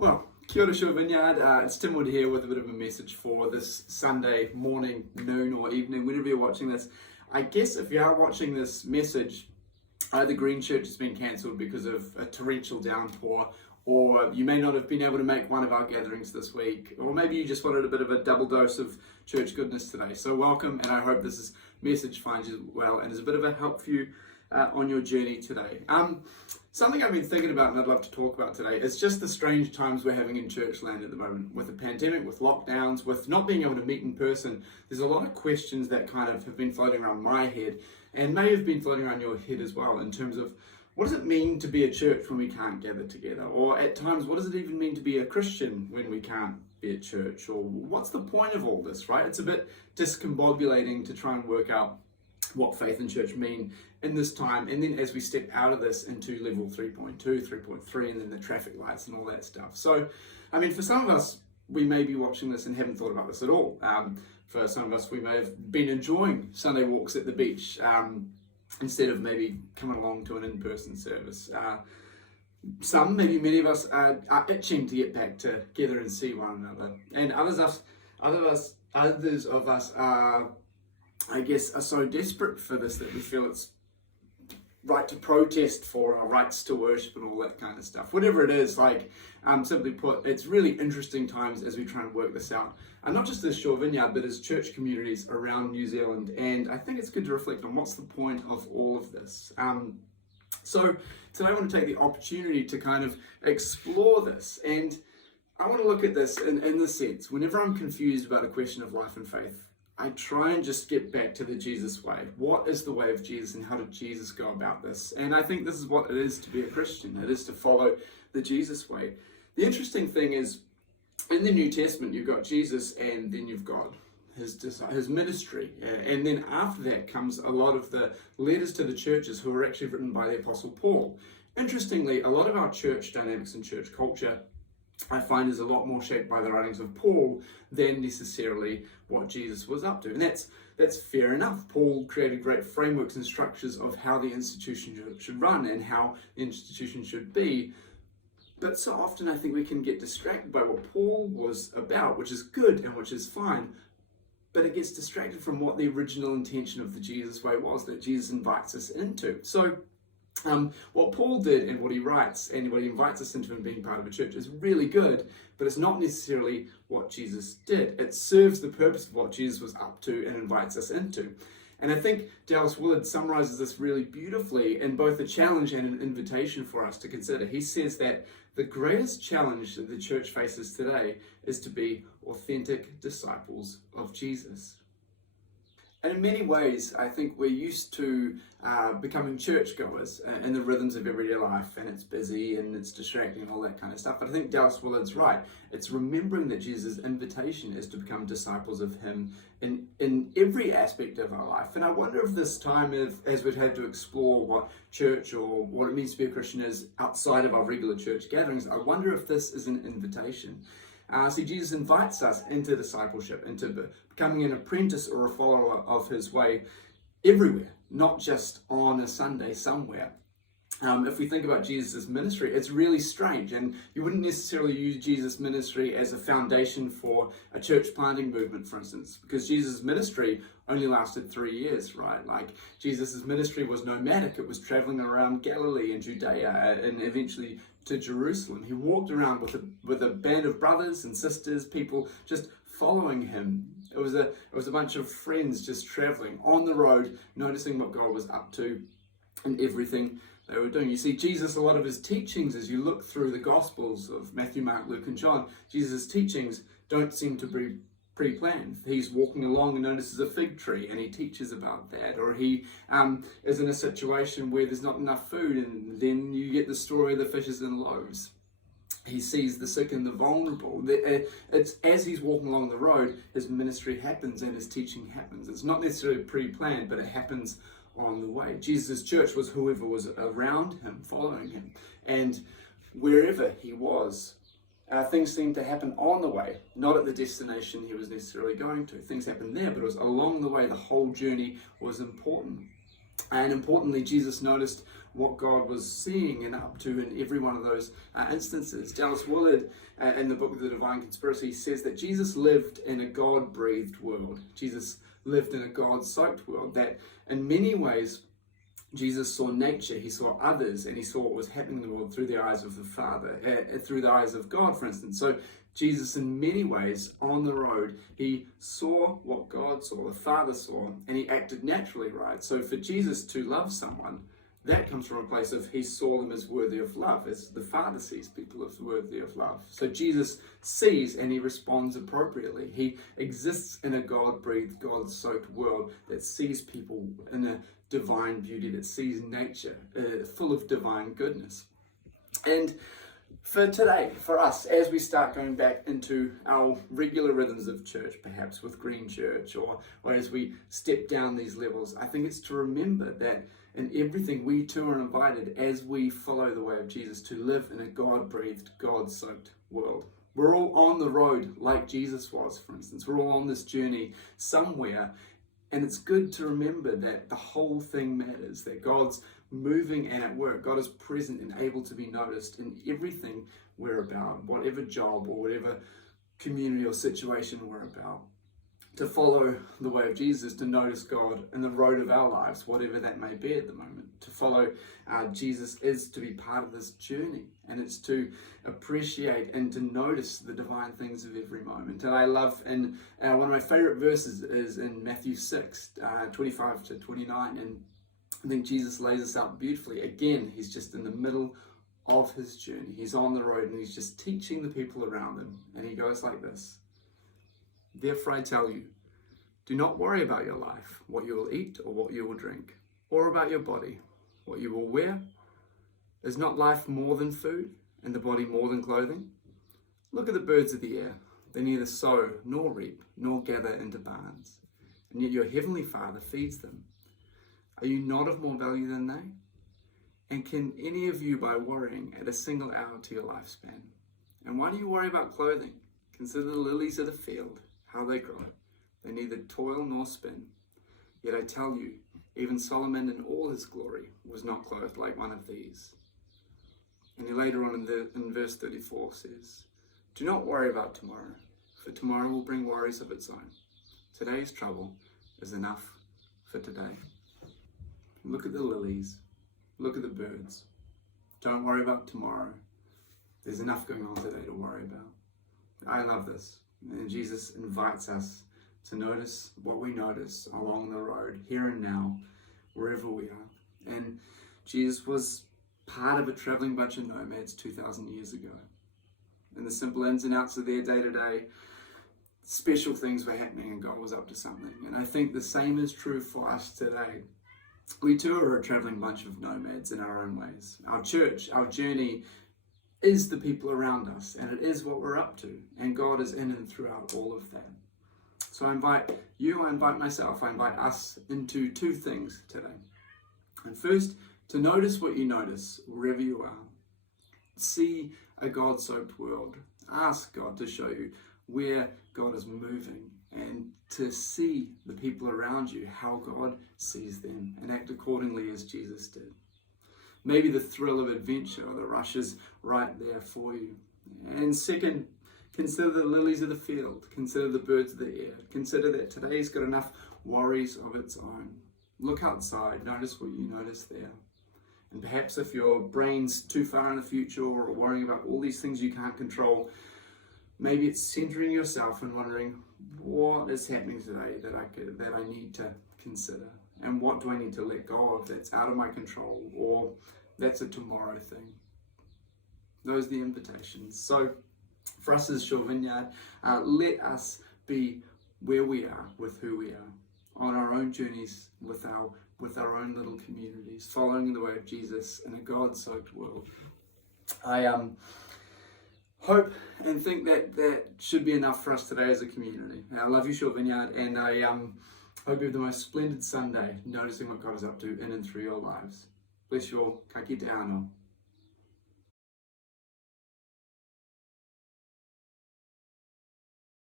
Well, kia ora Vineyard. It's Tim Wood here with a bit of a message for this Sunday morning, noon or evening, whenever you're watching this. I guess if you are watching this message, the Green Church has been cancelled because of a torrential downpour, or you may not have been able to make one of our gatherings this week, or maybe you just wanted a bit of a double dose of church goodness today. So welcome, and I hope this message finds you well and is a bit of a help for you on your journey today. Something I've been thinking about and I'd love to talk about today is just the strange times we're having in church land at the moment. With the pandemic, with lockdowns, with not being able to meet in person, there's a lot of questions that kind of have been floating around my head and may have been floating around your head as well, in terms of what does it mean to be a church when we can't gather together? Or at times, what does it even mean to be a Christian when we can't be at church? Or what's the point of all this, right? It's a bit discombobulating to try and work out what faith and church mean in this time, and then as we step out of this into level 3.2, 3.3, and then the traffic lights and all that stuff. So, I mean, for some of us, we may be watching this and haven't thought about this at all. For some of us, we may have been enjoying Sunday walks at the beach instead of maybe coming along to an in-person service. Some, maybe many of us, are itching to get back together and see one another, and others of us are, I guess, are so desperate for this that we feel it's right to protest for our rights to worship and all that kind of stuff. Whatever it is, simply put, it's really interesting times as we try and work this out. And not just as Shore Vineyard, but as church communities around New Zealand. And I think it's good to reflect on what's the point of all of this. So today I want to take the opportunity to kind of explore this. And I want to look at this in the sense, whenever I'm confused about a question of life and faith, I try and just get back to the Jesus way. What is the way of Jesus and how did Jesus go about this? And I think this is what it is to be a Christian. It is to follow the Jesus way. The interesting thing is, in the New Testament, you've got Jesus and then you've got his ministry. And then after that comes a lot of the letters to the churches who are actually written by the Apostle Paul. Interestingly, a lot of our church dynamics and church culture I find is a lot more shaped by the writings of Paul than necessarily what Jesus was up to. And that's fair enough. Paul created great frameworks and structures of how the institution should run and how the institution should be. But so often I think we can get distracted by what Paul was about, which is good and which is fine. But it gets distracted from what the original intention of the Jesus way was, that Jesus invites us into. So what Paul did and what he writes and what he invites us into in being part of a church is really good, but it's not necessarily what Jesus did. It serves the purpose of what Jesus was up to and invites us into. And I think Dallas Willard summarizes this really beautifully in both a challenge and an invitation for us to consider. He says that the greatest challenge that the church faces today is to be authentic disciples of Jesus. And in many ways, I think we're used to becoming churchgoers in the rhythms of everyday life, and it's busy and it's distracting and all that kind of stuff. But I think Dallas Willard's right. It's remembering that Jesus' invitation is to become disciples of him in every aspect of our life. And I wonder if this time, as we've had to explore what church or what it means to be a Christian is outside of our regular church gatherings, I wonder if this is an invitation. See, Jesus invites us into discipleship, into becoming an apprentice or a follower of his way everywhere, not just on a Sunday somewhere. If we think about Jesus' ministry, it's really strange, and you wouldn't necessarily use Jesus' ministry as a foundation for a church planting movement, for instance, because Jesus' ministry only lasted 3 years, right? Like, Jesus' ministry was nomadic. It was traveling around Galilee and Judea and eventually to Jerusalem. He walked around with a band of brothers and sisters, people just following him. It was a bunch of friends just traveling on the road, noticing what God was up to and everything they were doing. You see, Jesus, a lot of his teachings, as you look through the Gospels of Matthew, Mark, Luke, and John, Jesus' teachings don't seem to be pre-planned. He's walking along and notices a fig tree and he teaches about that. Or he is in a situation where there's not enough food, and then you get the story of the fishes and loaves. He sees the sick and the vulnerable. It's as he's walking along the road, his ministry happens and his teaching happens. It's not necessarily pre-planned, but it happens on the way. Jesus' church was whoever was around him, following him. And wherever he was, things seemed to happen on the way, not at the destination he was necessarily going to. Things happened there, but it was along the way. The whole journey was important. And importantly, Jesus noticed what God was seeing and up to in every one of those instances. Dallas Willard, in the book of The Divine Conspiracy, says that Jesus lived in a God-breathed world. Jesus lived in a God-soaked world, that in many ways, Jesus saw nature, he saw others, and he saw what was happening in the world through the eyes of the Father, through the eyes of God, for instance. So Jesus, in many ways, on the road, he saw what God saw, the Father saw, and he acted naturally, right? So for Jesus to love someone, that comes from a place of he saw them as worthy of love, as the Father sees people as worthy of love. So Jesus sees and he responds appropriately. He exists in a God-breathed, God-soaked world that sees people in a divine beauty, that sees nature full of divine goodness. And for today, for us, as we start going back into our regular rhythms of church, perhaps with Green Church, or as we step down these levels, I think it's to remember that in everything we too are invited as we follow the way of Jesus to live in a God-breathed, God-soaked world. We're all on the road like Jesus was, for instance. We're all on this journey somewhere, and it's good to remember that the whole thing matters, that God's moving and at work. God is present and able to be noticed in everything we're about, whatever job or whatever community or situation we're about. To follow the way of Jesus, to notice God in the road of our lives, whatever that may be at the moment. To follow Jesus is to be part of this journey, and it's to appreciate and to notice the divine things of every moment. And I love, and one of my favorite verses is in Matthew 6, 25 to 29, and I think Jesus lays this out beautifully. Again, he's just in the middle of his journey. He's on the road and he's just teaching the people around him, and he goes like this: "Therefore I tell you, do not worry about your life, what you will eat or what you will drink, or about your body, what you will wear. Is not life more than food, and the body more than clothing? Look at the birds of the air. They neither sow nor reap, nor gather into barns, and yet your heavenly Father feeds them. Are you not of more value than they? And can any of you, by worrying, add a single hour to your lifespan? And why do you worry about clothing? Consider the lilies of the field, how they grow. They neither toil nor spin. Yet I tell you, even Solomon in all his glory was not clothed like one of these." And he later on in verse 34 says, "Do not worry about tomorrow, for tomorrow will bring worries of its own. Today's trouble is enough for today." Look at the lilies. Look at the birds. Don't worry about tomorrow. There's enough going on today to worry about. I love this. And Jesus invites us to notice what we notice along the road, here and now, wherever we are. And Jesus was part of a traveling bunch of nomads 2,000 years ago. And the simple ins and outs of their day-to-day, special things were happening and God was up to something. And I think the same is true for us today. We too are a traveling bunch of nomads in our own ways. Our church, our journey is the people around us, and it is what we're up to. And God is in and throughout all of that. So I invite you, I invite myself, I invite us into two things today. And first, to notice what you notice wherever you are. See a God-soaked world. Ask God to show you where God is moving, and to see the people around you, how God sees them, and act accordingly as Jesus did. Maybe the thrill of adventure or the rush is right there for you. And second, consider the lilies of the field. Consider the birds of the air. Consider that today's got enough worries of its own. Look outside. Notice what you notice there. And perhaps if your brain's too far in the future or worrying about all these things you can't control, maybe it's centering yourself and wondering, what is happening today that I need to consider? And what do I need to let go of that's out of my control, or that's a tomorrow thing? Those are the invitations. So for us as Shore Vineyard, let us be where we are with who we are, on our own journeys with our own little communities, following the way of Jesus in a God-soaked world. I hope and think that should be enough for us today as a community. I love you, Shore Vineyard, and I hope you have the most splendid Sunday, noticing what God is up to in and through your lives. Bless you all. Ka kite anō.